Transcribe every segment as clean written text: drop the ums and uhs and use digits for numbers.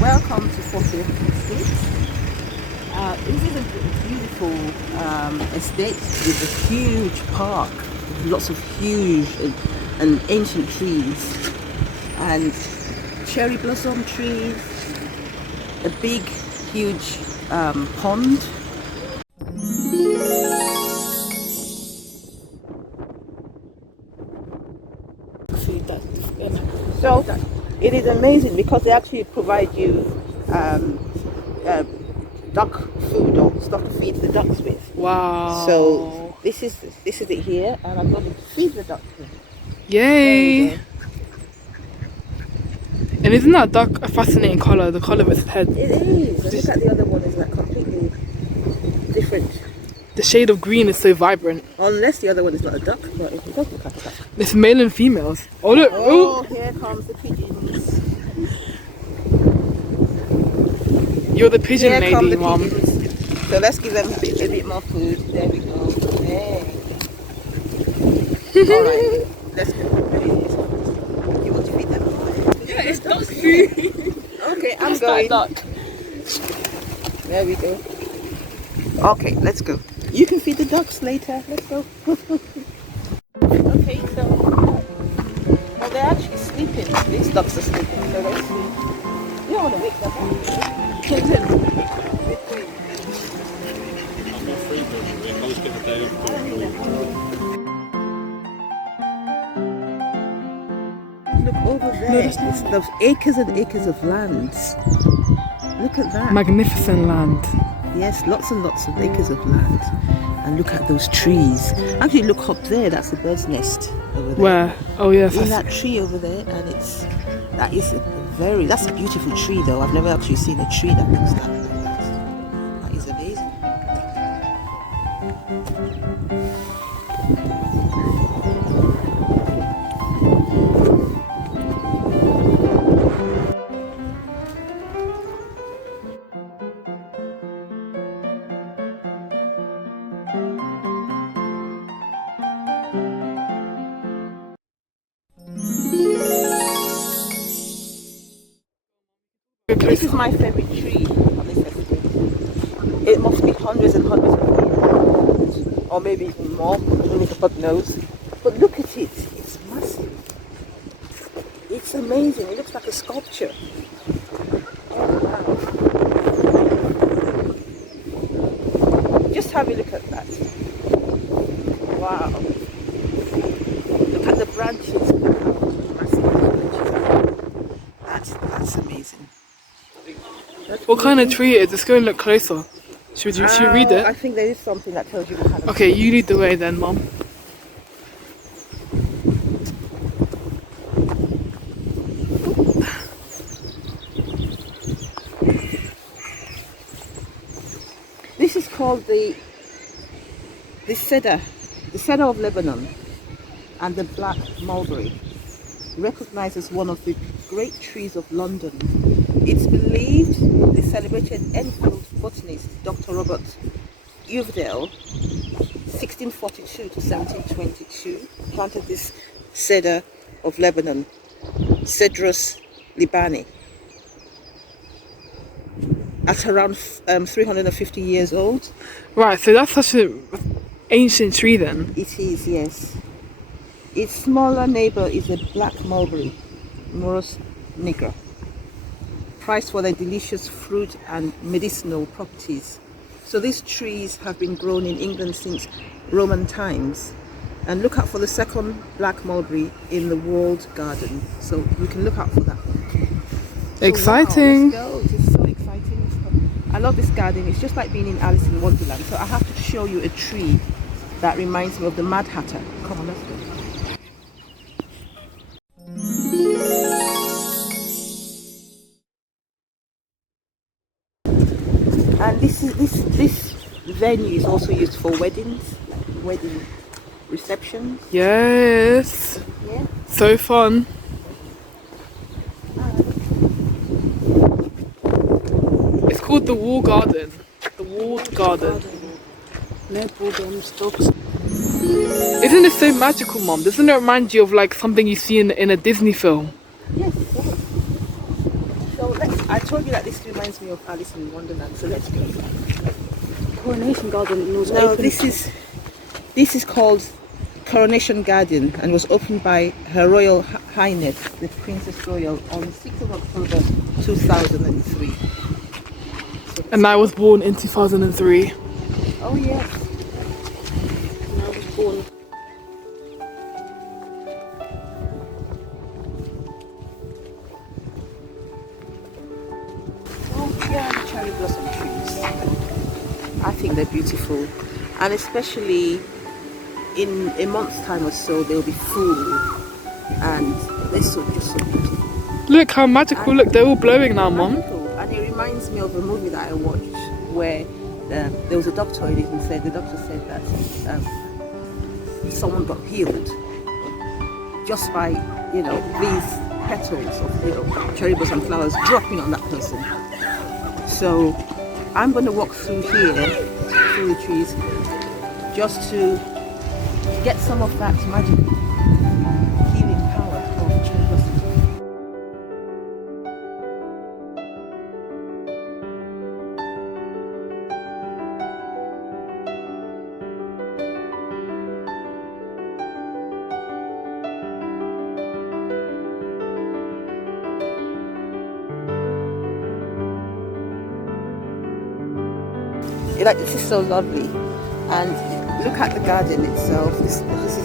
Welcome to 40th Street. This is a beautiful estate with a huge park, with lots of huge and ancient trees, and cherry blossom trees, a big, huge pond. So it is amazing because they actually provide you duck food or stuff to feed the ducks with. Wow. So this is it here, and I'm going to feed the ducks here. Yay! And isn't that duck a fascinating colour? The colour of its head. It is. And look at the other one; is like completely different. The shade of green is so vibrant. Unless the other one is not a duck, but it does look like a duck. It's male and females. Oh look! Oh, here comes the pigeons. You're the pigeon Here come lady, the Mom. pigeons. So let's give them a bit more food. There we go. Hey. All right, let's go. You want to feed them? Yeah, it's duck food. Okay, I'm going. Duck. There we go. Okay, let's go. You can feed the ducks later. Let's go. Okay, so well, they're actually sleeping. These ducks are sleeping, so let's see. You don't want to wake them up. Look over there. It's those acres and acres of land. Look at that. Magnificent land. Yes, lots and lots of acres of land. And look at those trees. Actually, look up there. That's a bird's nest over there. Where? Oh yes. In that tree over there, and that's a beautiful tree though. I've never actually seen a tree that looks like that. That is amazing. This is my favorite tree on this estate. It must be hundreds and hundreds of years old, or maybe even more. Only God knows. But look at it. It's massive. It's amazing. It looks like a sculpture. Just have a look at that. Wow. Look at the branches. That's amazing. What kind of tree it is? Let's go and look closer. Should we read it? I think there is something that tells you what kind of Okay, you lead the way then, Mom. This is called the cedar of Lebanon, and the black mulberry, recognized as one of the great trees of London. It's believed the celebrated Enfield botanist Dr. Robert Uvedale, 1642 to 1722, planted this cedar of Lebanon, Cedrus libani, at around 350 years old. Right, so that's such an ancient tree then. It is, yes. Its smaller neighbor is the black mulberry, Morus nigra, prized for their delicious fruit and medicinal properties. So these trees have been grown in England since Roman times. And look out for the second black mulberry in the walled garden. So you can look out for that one. Exciting. Wow, let's go. It's so exciting. I love this garden. It's just like being in Alice in Wonderland. So I have to show you a tree that reminds me of the Mad Hatter. Come on, let's go. And this venue is also used for weddings, wedding receptions. Yes. Yeah. So fun. It's called the Wall Garden. The Walled Garden. Isn't it so magical, Mom? Doesn't it remind you of like something you see in a Disney film? Yes, it does. So let's I told you that this reminds me of Alice in Wonderland, so let's go. Coronation Garden was No, opened. this is called Coronation Garden and was opened by Her Royal Highness, the Princess Royal, on 6th of October 2003. And I was born in 2003. Oh yes. And I was born. Oh, here are the cherry blossom trees. I think they're beautiful, and especially in a month's time or so, they'll be full, and they're just so beautiful. Look how magical. Look, they're all blowing now, Mum. Magical. And it reminds me of a movie that I watched where there was a doctor in it, and the doctor said that someone got healed just by these petals of cherry blossom flowers dropping on that person. So I'm going to walk through here, through the trees, just to get some of that magic healing power of cherry blossom. This is so lovely, and look at the garden itself. This is what you see.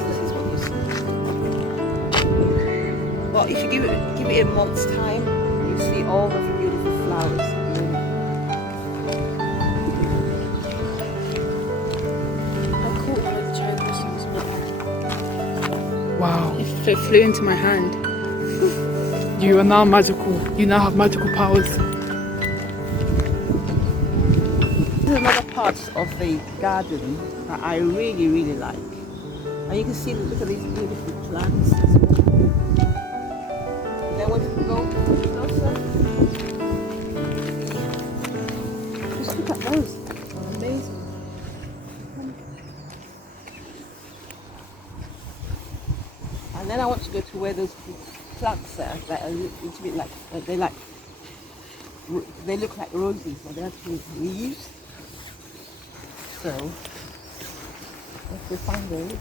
But if you give it a month's time, you see all of the beautiful flowers blooming. I caught one of the cherry blossoms, but Wow. it flew into my hand. You are now magical. You now have magical powers. This is another part of the garden that I really, really like. And you can see, look at these beautiful plants as well. Then when you go closer, just look at those. Amazing. And then I want to go to where those plants are that are a little bit like, they look like roses, but they're actually leaves. So, let's go find those.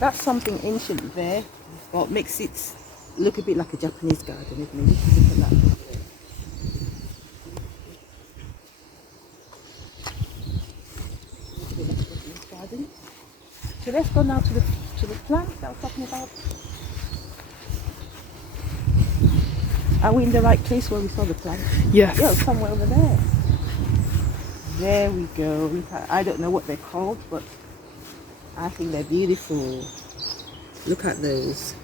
That's something ancient there, but makes it look a bit like a Japanese garden, isn't it? Look at that. Garden. So let's go now to the plant that I was talking about. Are we in the right place where we saw the plant? Yes. Yeah, somewhere over there. There we go. Look at, I don't know what they're called, but I think they're beautiful. Look at those.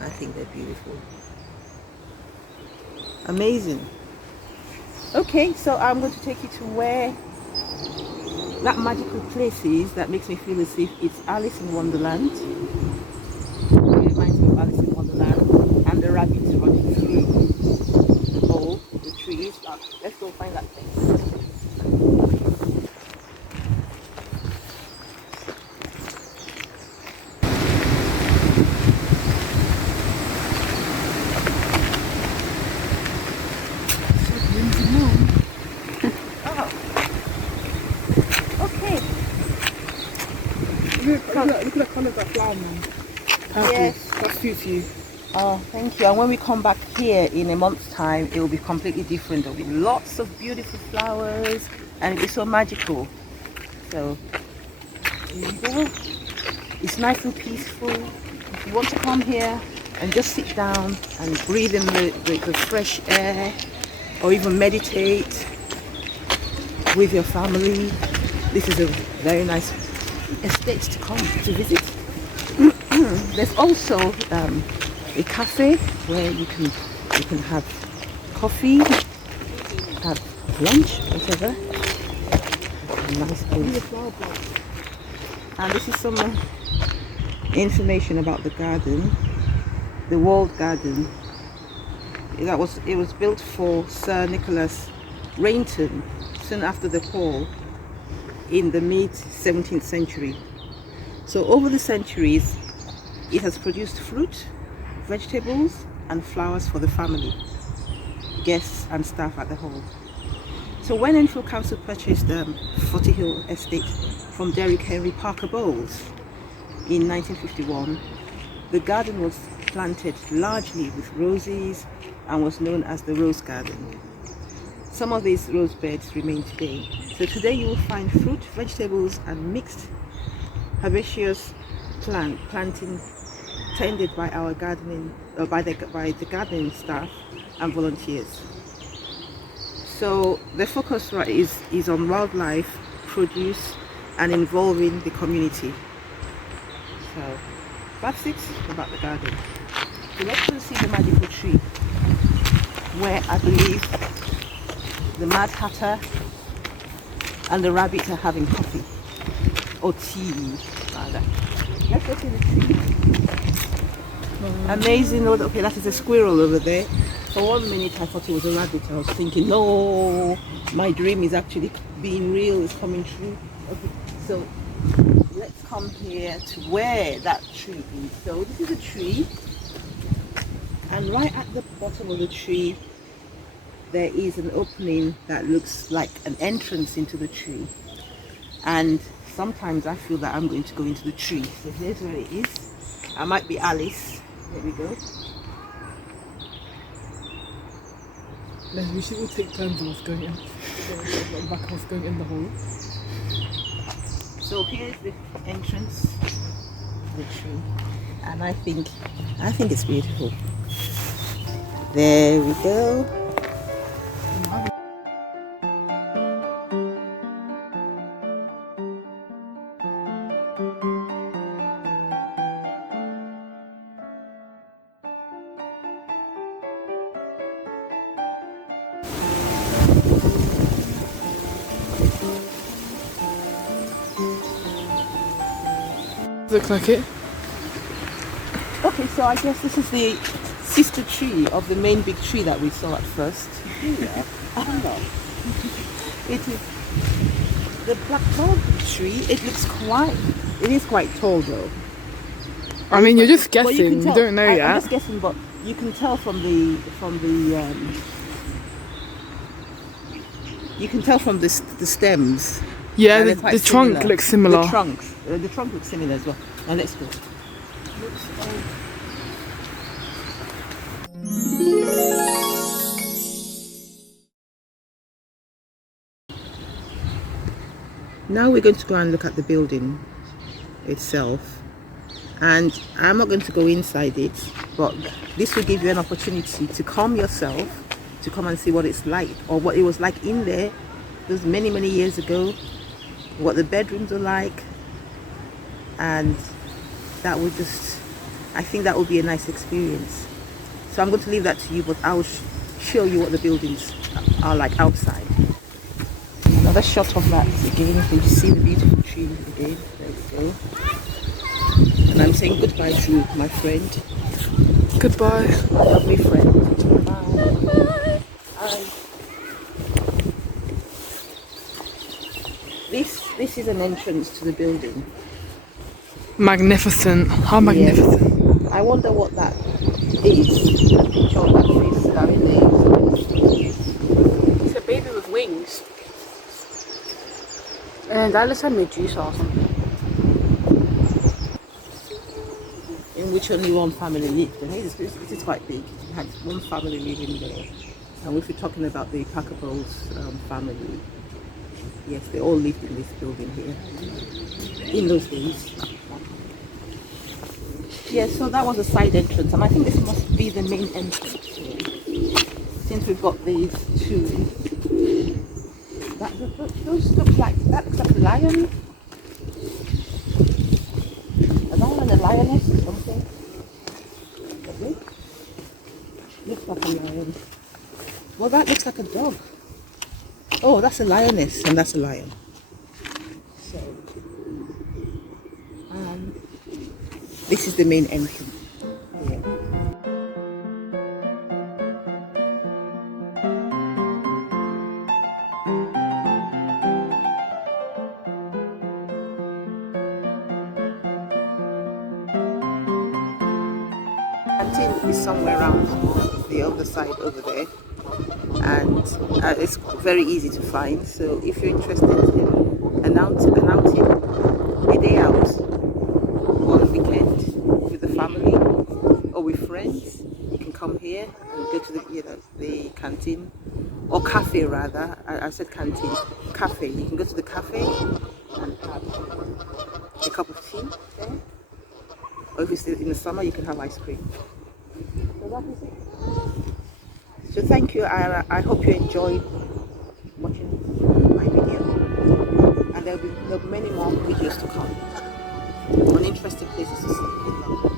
I think they're beautiful. Amazing. Okay, so I'm going to take you to where that magical place is that makes me feel as if it's Alice in Wonderland. It reminds me of Alice in Wonderland, and the rabbits running through the hole, the trees. Let's go find that place. Look at the colour of that flower, man. Yes. That's cute for you. Oh, thank you. And when we come back here in a month's time, it will be completely different. There will be lots of beautiful flowers, and it'll be so magical. So, here you go. It's nice and peaceful. If you want to come here and just sit down and breathe in the fresh air, or even meditate with your family, this is a very nice estate to come to visit. There's also a cafe where you can have coffee, have lunch, whatever. Nice place. And this is some information about the garden, the walled garden. It was built for Sir Nicholas Rainton soon after the fall in the mid 17th century. So over the centuries, it has produced fruit, vegetables and flowers for the family, guests and staff at the whole. So when Enfield Council purchased Forty Hill Estate from Derrick Henry Parker Bowles in 1951, the garden was planted largely with roses and was known as the Rose Garden. Some of these rose beds remain today. So today you will find fruit, vegetables and mixed herbaceous planting tended by our gardening by the gardening staff and volunteers. So the focus is on wildlife, produce and involving the community. So that's it about the garden. So let's go see the magical tree where I believe the Mad Hatter and the rabbit are having coffee or tea rather. Let's go see the tree. Amazing. Okay, that is a squirrel over there. For 1 minute I thought it was a rabbit. I was thinking, no, my dream is actually being real, it's coming true. Okay, so let's come here to where that tree is. So this is a tree, and right at the bottom of the tree there is an opening that looks like an entrance into the tree, and sometimes I feel that I'm going to go into the tree. So here's where it is. I might be Alice. There we go. We should all take turns of us going in. Back of us going in the hole. So here's the entrance to the tree, and I think it's beautiful. There we go. Looks like it. Okay, so I guess this is the sister tree of the main big tree that we saw at first. Yeah. It is the black mulberry tree. It is quite tall though. I mean, you're just Well, guessing. You don't know I'm yet. just guessing, but you can tell from the the stems. Yeah, And the they're quite trunk similar. looks similar. The trunk looks similar as well. Now let's go. Now we're going to go and look at the building itself, and I'm not going to go inside it, but this will give you an opportunity to come yourself, to come and see what it's like, or what it was like in there those many years ago, what the bedrooms are like, and that would just, I think that would be a nice experience. So I'm going to leave that to you, but I will show you what the buildings are like outside. Another shot of that again, so you see the beautiful tree again. There we go. And I'm saying goodbye to my friend. Goodbye. My lovely friend. Bye. Bye. This is an entrance to the building. Magnificent. How magnificent. Yes. I wonder what that is. That picture of that face that in there. It's a baby with wings. And that looks like Medusa or something. In which only one family lived. And it is quite big. You had one family living there. And if you're talking about the Parker Bowles family, yes, they all lived in this building here in those days. Yeah, so that was a side entrance, and I think this must be the main entrance here, since we've got these two. Those looks like a lion. A lion and a lioness or something. Looks like a lion. Well, that looks like a dog. Oh, that's a lioness and that's a lion. So, this is the main entrance. Yeah. canteen is somewhere around the other side over there, and it's very easy to find. So if you're interested in announcing a day out on weekend with the family or with friends, you can come here and go to the canteen or cafe rather. I said canteen, cafe. You can go to the cafe and have a cup of tea there, or if it's in the summer, you can have ice cream. So that is it. So thank you. I hope you enjoyed watching my video, and there'll be many more videos to come on interesting places to see in London.